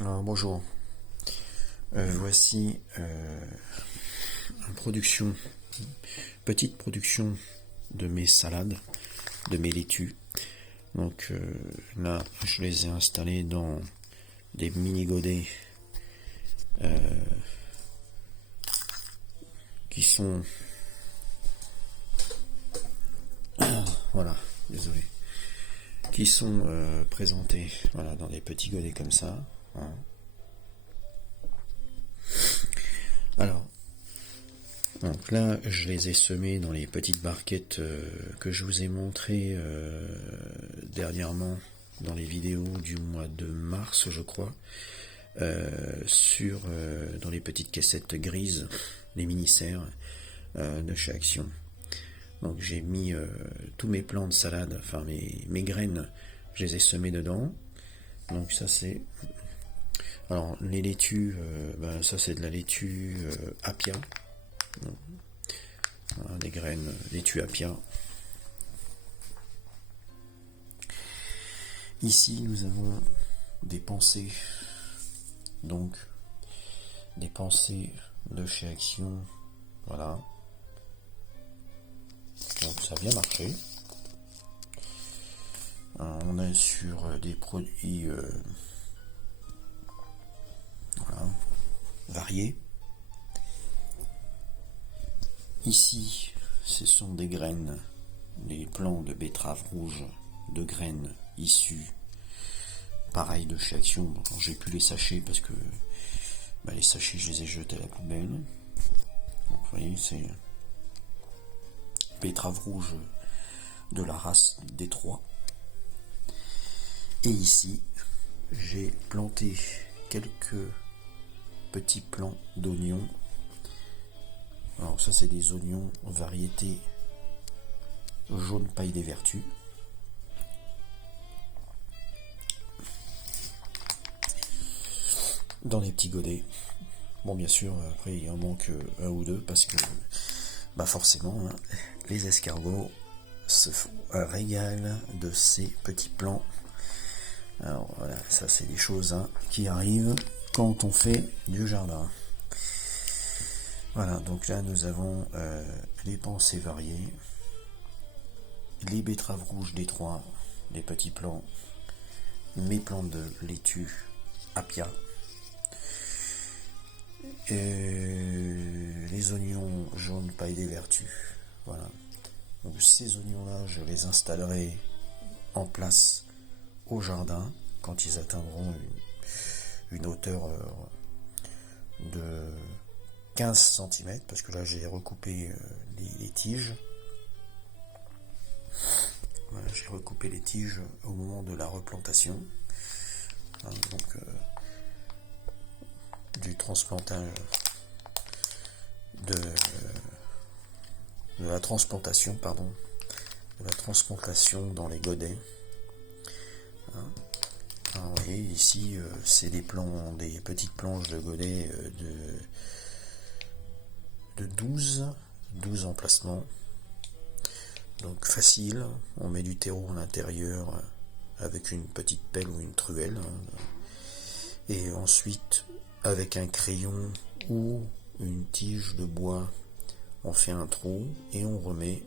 Alors, bonjour. Voici une petite production de mes salades, de mes laitues. Donc là, je les ai installés dans des mini godets qui sont, voilà, désolé, qui sont présentés, voilà, dans des petits godets comme ça. Voilà. Alors, donc là, je les ai semés dans les petites barquettes que je vous ai montrées dernièrement dans les vidéos du mois de mars, je crois, dans les petites caissettes grises, les mini-serres de chez Action. Donc j'ai mis tous mes plants de salade, enfin mes graines, je les ai semées dedans. Donc ça c'est... Alors les laitues, ça c'est de la laitue Appia. Voilà, des graines laitue Appia. Ici nous avons des pensées, donc des pensées de chez Action. Voilà. Donc ça a bien marché. On est sur des produits voilà, variés. Ici, ce sont des graines, des plants de betterave rouge, de graines issues, pareil de chez Action. Bon, j'ai plus les sachets parce que les sachets, je les ai jetés à la poubelle. Donc, vous voyez, c'est betterave rouge de la race Détroit. Et ici, j'ai planté quelques petits plants d'oignons. Alors ça c'est des oignons variété jaune paille des vertus. Dans des petits godets. Bon bien sûr après il en manque un ou deux parce que forcément hein, les escargots se font un régal de ces petits plants. Alors voilà, ça c'est des choses qui arrivent quand on fait du jardin. Voilà, donc là nous avons les pensées variées, les betteraves rouges Détroit, les petits plants, mes plants de laitue Appia, les oignons jaunes paille des vertus. Voilà. Donc ces oignons-là, je les installerai en place au jardin quand ils atteindront une hauteur de 15 cm, parce que là j'ai recoupé les tiges. Voilà, j'ai recoupé les tiges au moment de la replantation. Donc du transplantage de la transplantation, dans les godets. Alors, vous voyez ici c'est des petites planches de godets de 12 emplacements. Donc facile, on met du terreau à l'intérieur avec une petite pelle ou une truelle. Et ensuite, avec un crayon ou une tige de bois, on fait un trou et on remet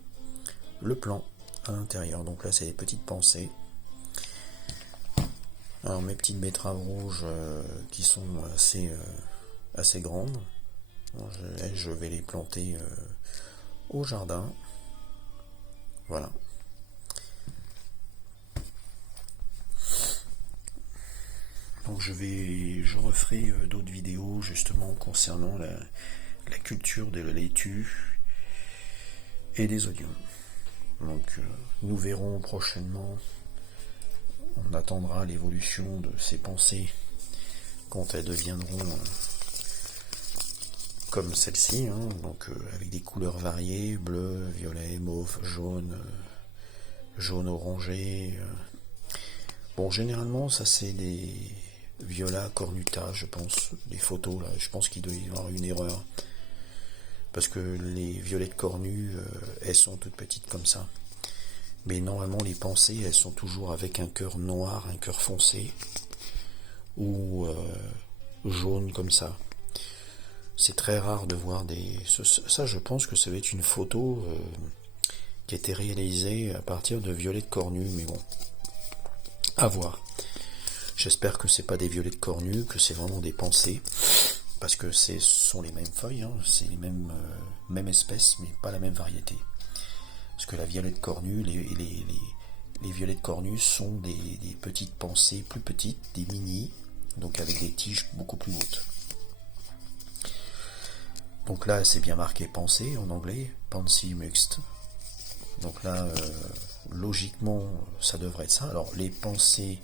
le plant à l'intérieur. Donc là, c'est des petites pensées. Alors mes petites betteraves rouges qui sont assez grandes, je vais les planter au jardin. Voilà. Donc je referai d'autres vidéos justement concernant la culture de la laitue et des oignons. Donc nous verrons prochainement. On attendra l'évolution de ces pensées quand elles deviendront comme celle-ci, donc avec des couleurs variées, bleu, violet, mauve, jaune, jaune orangé. Bon, généralement, ça c'est des viola cornuta, je pense, les photos là, je pense qu'il doit y avoir une erreur. Parce que les violettes cornues, elles sont toutes petites comme ça. Mais normalement les pensées elles sont toujours avec un cœur noir, un cœur foncé. ou jaune comme ça. C'est très rare de voir des... Ça, je pense que ça va être une photo qui a été réalisée à partir de violettes cornues, mais bon, à voir. J'espère que c'est pas des violettes cornues, que c'est vraiment des pensées, parce que ce sont les mêmes feuilles, hein, c'est les mêmes espèces, mais pas la même variété. Parce que la violette cornue, les violettes cornues sont des petites pensées plus petites, des mini, donc avec des tiges beaucoup plus hautes. Donc là, c'est bien marqué pensée en anglais, pansy mixte. Donc là, logiquement, ça devrait être ça. Alors, les pensées,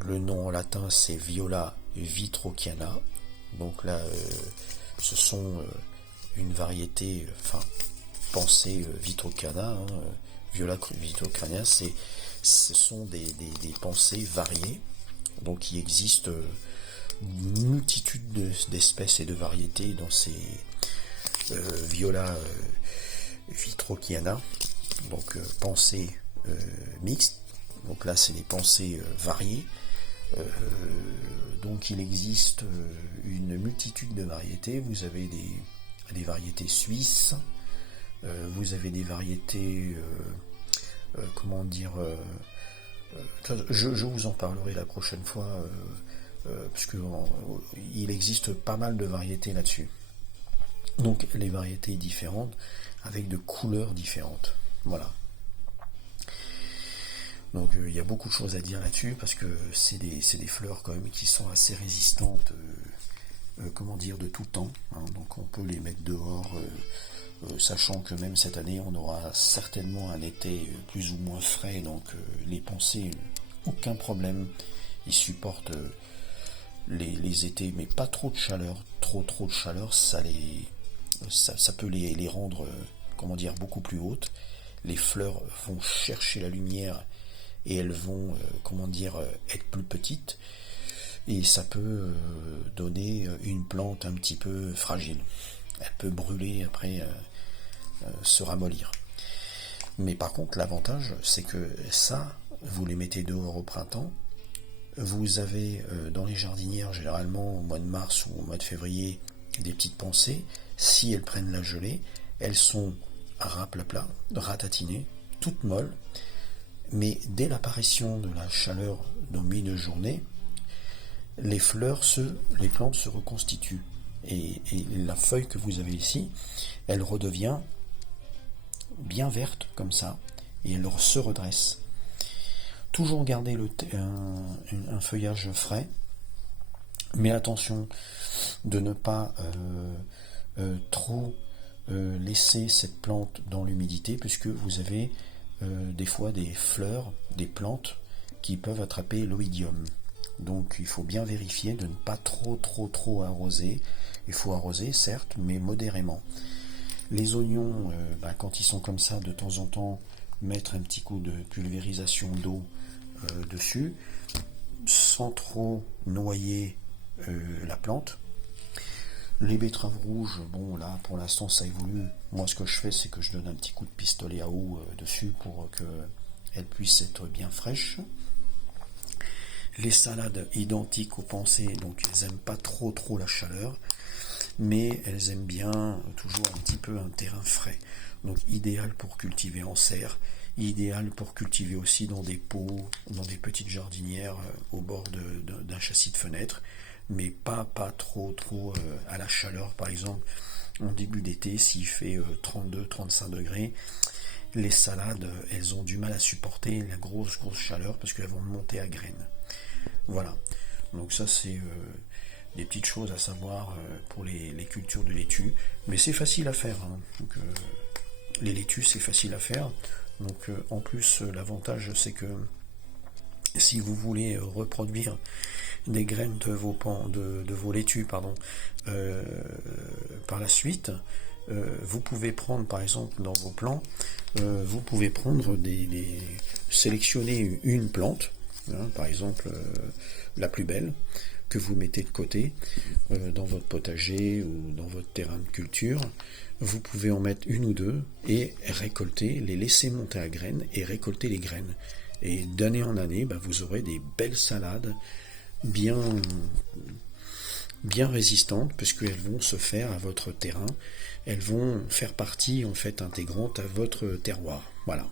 le nom en latin, c'est Viola vitrocana. Donc là, ce sont une variété, pensée vitrocana, hein, Viola vitrocana, ce sont des pensées variées. Donc il existe une multitude d'espèces et de variétés dans ces Viola vitrocana. Donc pensées mixtes. Donc là, c'est des pensées variées. Donc il existe une multitude de variétés. Vous avez des variétés suisses, vous avez des variétés, je vous en parlerai la prochaine fois, parce qu'il existe pas mal de variétés là-dessus. Donc les variétés différentes avec de couleurs différentes. Voilà. Donc il y a beaucoup de choses à dire là-dessus parce que c'est des fleurs quand même qui sont assez résistantes, de tout temps. Hein. Donc on peut les mettre dehors, sachant que même cette année on aura certainement un été plus ou moins frais. Donc les pensées, aucun problème, ils supportent les étés, mais pas trop de chaleur. Trop de chaleur, ça peut les rendre, beaucoup plus hautes. Les fleurs vont chercher la lumière et elles vont, être plus petites, et ça peut donner une plante un petit peu fragile. Elle peut brûler après, se ramollir. Mais par contre, l'avantage, c'est que ça, vous les mettez dehors au printemps. Vous avez dans les jardinières, généralement au mois de mars ou au mois de février, des petites pensées. Si elles prennent la gelée, elles sont raplapla, ratatinées, toutes molles. Mais dès l'apparition de la chaleur dans mi-journée, les plantes se reconstituent. Et la feuille que vous avez ici, elle redevient bien verte comme ça, et elle se redresse. Toujours garder un feuillage frais, mais attention de ne pas trop laisser cette plante dans l'humidité, puisque vous avez des fois des fleurs, des plantes qui peuvent attraper l'oïdium. Donc il faut bien vérifier de ne pas trop arroser. Il faut arroser certes, mais modérément. Les oignons, quand ils sont comme ça, de temps en temps, mettre un petit coup de pulvérisation d'eau dessus, sans trop noyer la plante. Les betteraves rouges, bon là pour l'instant ça évolue. Moi ce que je fais, c'est que je donne un petit coup de pistolet à eau dessus pour qu'elles puissent être bien fraîches. Les salades identiques aux pensées, donc elles n'aiment pas trop la chaleur, mais elles aiment bien toujours un petit peu un terrain frais. Donc idéal pour cultiver en serre, idéal pour cultiver aussi dans des pots, dans des petites jardinières au bord d'un châssis de fenêtre, mais pas trop à la chaleur. Par exemple, en début d'été, s'il fait 32-35 degrés, les salades, elles ont du mal à supporter la grosse chaleur parce qu'elles vont monter à graines. Voilà, donc ça c'est des petites choses à savoir pour les cultures de laitue, mais c'est facile à faire. Hein. Donc, les laitues c'est facile à faire. Donc en plus l'avantage c'est que si vous voulez reproduire des graines de vos laitues par la suite, vous pouvez prendre par exemple dans vos plants, vous pouvez prendre sélectionner une plante, hein, par exemple la plus belle, que vous mettez de côté dans votre potager ou dans votre terrain de culture. Vous pouvez en mettre une ou deux et récolter, les laisser monter à graines et récolter les graines. Et d'année en année, vous aurez des belles salades bien, bien résistantes, puisqu'elles vont se faire à votre terrain, elles vont faire partie en fait intégrante à votre terroir. Voilà.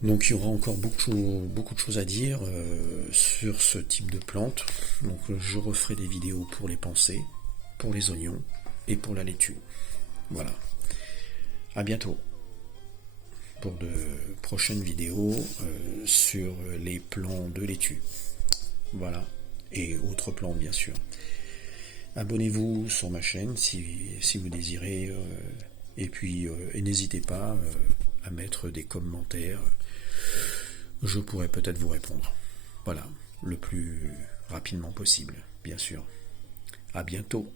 Donc il y aura encore beaucoup de choses à dire sur ce type de plante. Donc je referai des vidéos pour les pensées, pour les oignons et pour la laitue. Voilà. À bientôt pour de prochaines vidéos sur les plants de laitue. Voilà. Et autres plantes bien sûr. Abonnez-vous sur ma chaîne si vous désirez. Et puis et n'hésitez pas à mettre des commentaires. Je pourrais peut-être vous répondre. Voilà, le plus rapidement possible, bien sûr. À bientôt.